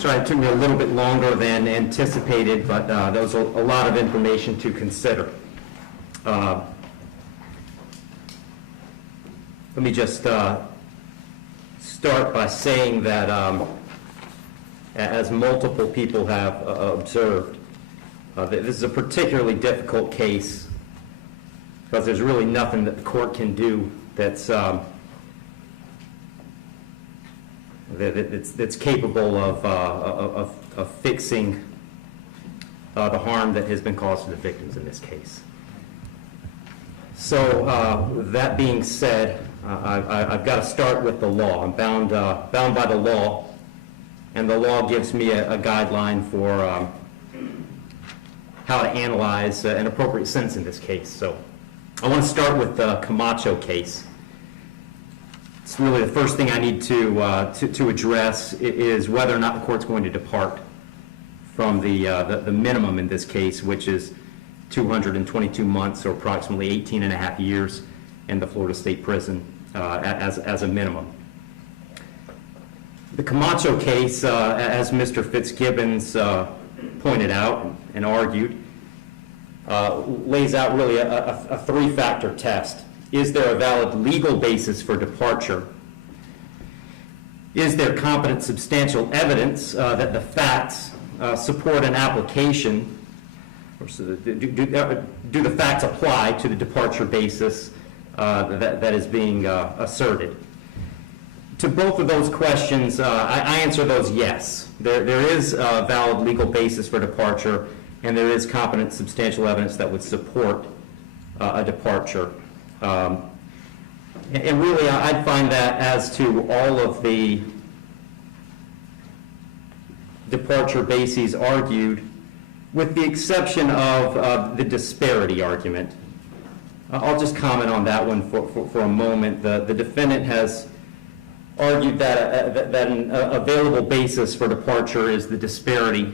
Sorry, it took me a little bit longer than anticipated, but there was a lot of information to consider. Let me just start by saying that, as multiple people have observed, this is a particularly difficult case because there's really nothing that the court can do that's capable of fixing the harm that has been caused to the victims in this case. So that being said, I've got to start with the law. I'm bound by the law, and the law gives me a guideline for how to analyze an appropriate sentence in this case. So I want to start with the Camacho case. It's really the first thing I need to address is whether or not the court's going to depart from the minimum in this case, which is 222 months, or approximately 18 and a half years in the Florida State Prison as a minimum. The Camacho case, as Mr. Fitzgibbons pointed out and argued, lays out really a three-factor test. Is there a valid legal basis for departure? Is there competent substantial evidence that the facts support an application? Or do the facts apply to the departure basis that is being asserted? To both of those questions, I answer those yes. There is a valid legal basis for departure, and there is competent substantial evidence that would support a departure. And really, I'd find that as to all of the departure bases argued, with the exception of the disparity argument. I'll just comment on that one for a moment. The defendant has argued that an available basis for departure is the disparity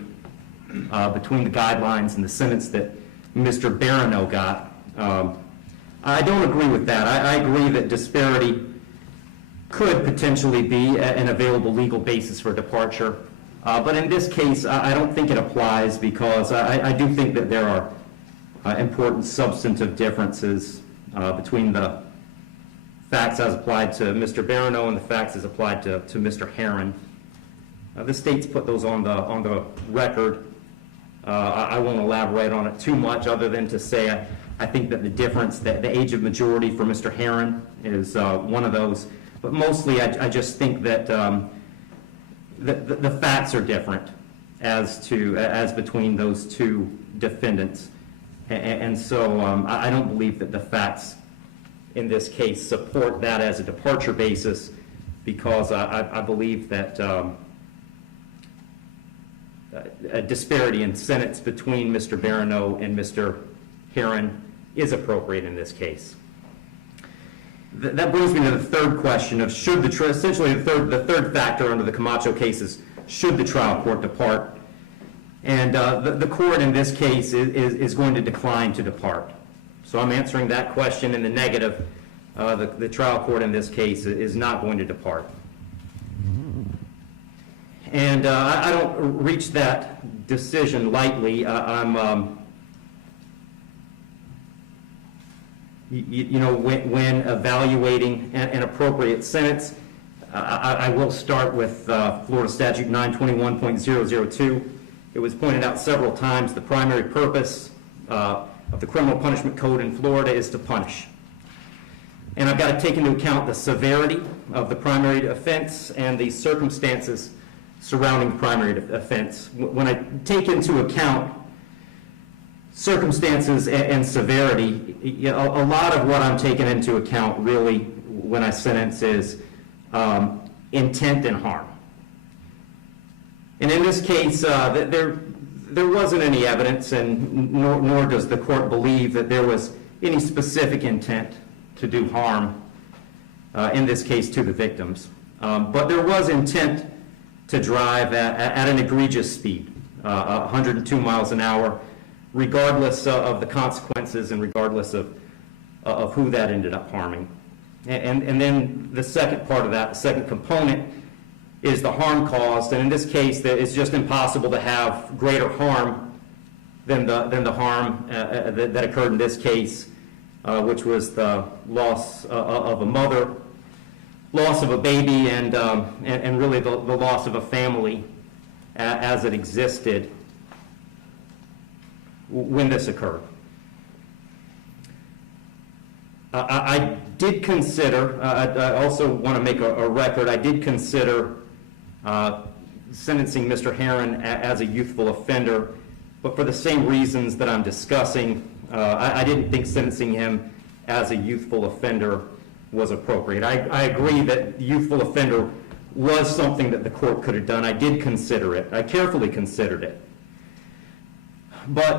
between the guidelines and the sentence that Mr. Barano got. I don't agree with that. I agree that disparity could potentially be an available legal basis for departure. But in this case, I don't think it applies because I do think that there are important substantive differences between the facts as applied to Mr. Barano and the facts as applied to Mr. Herron. The state's put those on the record. I won't elaborate on it too much other than to say I think that the difference, the age of majority for Mr. Herron is one of those. But mostly I just think that the facts are different as between those two defendants. And so I don't believe that the facts in this case support that as a departure basis, because I believe that a disparity in sentence between Mr. Barano and Mr. Herron is appropriate in this case. That brings me to the third question of should essentially the third factor under the Camacho case is should the trial court depart? And the court in this case is going to decline to depart. So I'm answering that question in the negative. The trial court in this case is not going to depart. And I don't reach that decision lightly. When evaluating an appropriate sentence, I will start with Florida Statute 921.002. It was pointed out several times the primary purpose of the criminal punishment code in Florida is to punish. And I've got to take into account the severity of the primary offense and the circumstances surrounding the primary offense. When I take into account circumstances and severity, a lot of what I'm taking into account really when I sentence is intent and harm. And in this case, there wasn't any evidence, and nor does the court believe that there was any specific intent to do harm, in this case to the victims. But there was intent to drive at an egregious speed, 102 miles an hour, regardless of the consequences and regardless of who that ended up harming. And then the second part of that, the second component, is the harm caused, and in this case, it's just impossible to have greater harm than the harm that occurred in this case, which was the loss of a mother, loss of a baby, and really the loss of a family as it existed when this occurred. I did consider, I also want to make a record, I did consider sentencing Mr. Herron as a youthful offender, but for the same reasons that I'm discussing, I didn't think sentencing him as a youthful offender was appropriate. I agree that youthful offender was something that the court could have done. I did consider it. I carefully considered it. But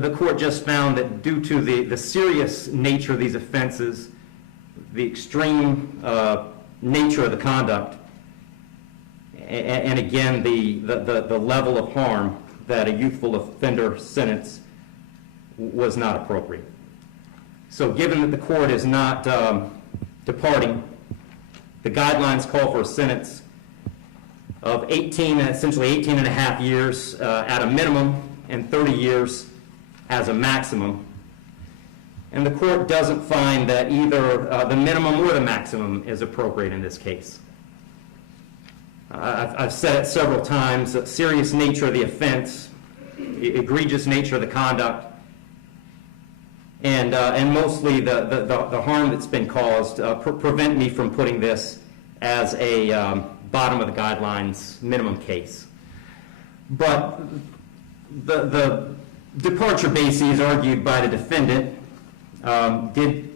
the court just found that due to the serious nature of these offenses, the extreme nature of the conduct, and again, the level of harm, that a youthful offender sentence was not appropriate. So given that the court is not departing, the guidelines call for a sentence of 18, essentially 18 and a half years at a minimum, and 30 years as a maximum. And the court doesn't find that either the minimum or the maximum is appropriate in this case. I've said it several times, the serious nature of the offense, egregious nature of the conduct, and mostly the harm that's been caused prevent me from putting this as a bottom of the guidelines minimum case. But the departure bases argued by the defendant did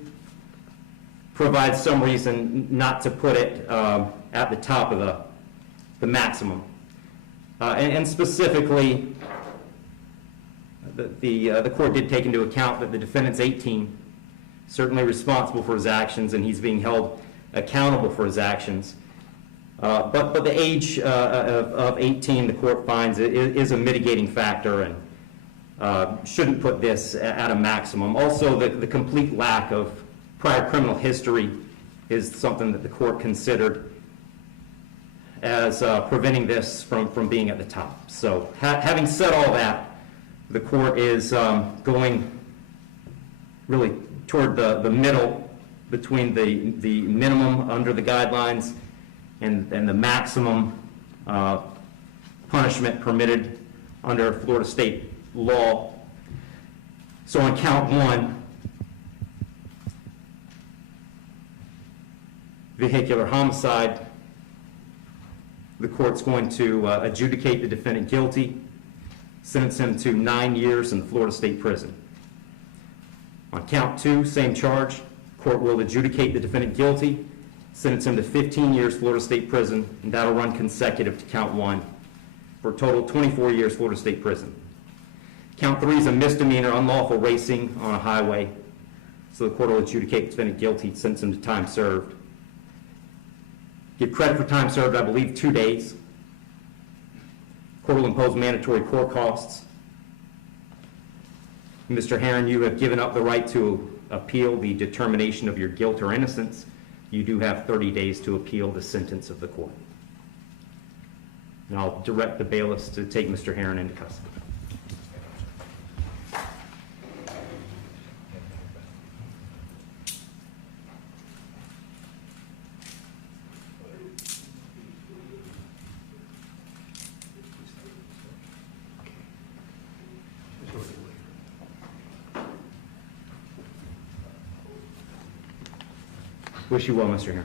provide some reason not to put it at the top of the maximum. And specifically, the court did take into account that the defendant's 18, certainly responsible for his actions, and he's being held accountable for his actions. But the age of 18, the court finds, is a mitigating factor and shouldn't put this at a maximum. Also, the complete lack of prior criminal history is something that the court considered as preventing this from being at the top. So having said all that, the court is going really toward the middle between the minimum under the guidelines and the maximum punishment permitted under Florida state law. So on count one, vehicular homicide, the court's going to adjudicate the defendant guilty, sentence him to 9 years in the Florida State Prison. On count two, same charge, court will adjudicate the defendant guilty, sentence him to 15 years Florida State Prison, and that'll run consecutive to count one, for a total of 24 years Florida State Prison. Count three is a misdemeanor, unlawful racing on a highway, so the court will adjudicate the defendant guilty, sentence him to time served. Give credit for time served, I believe, 2 days. Court will impose mandatory court costs. Mr. Herron, you have given up the right to appeal the determination of your guilt or innocence. You do have 30 days to appeal the sentence of the court. And I'll direct the bailiffs to take Mr. Herron into custody. Wish you well, Mr. Herron.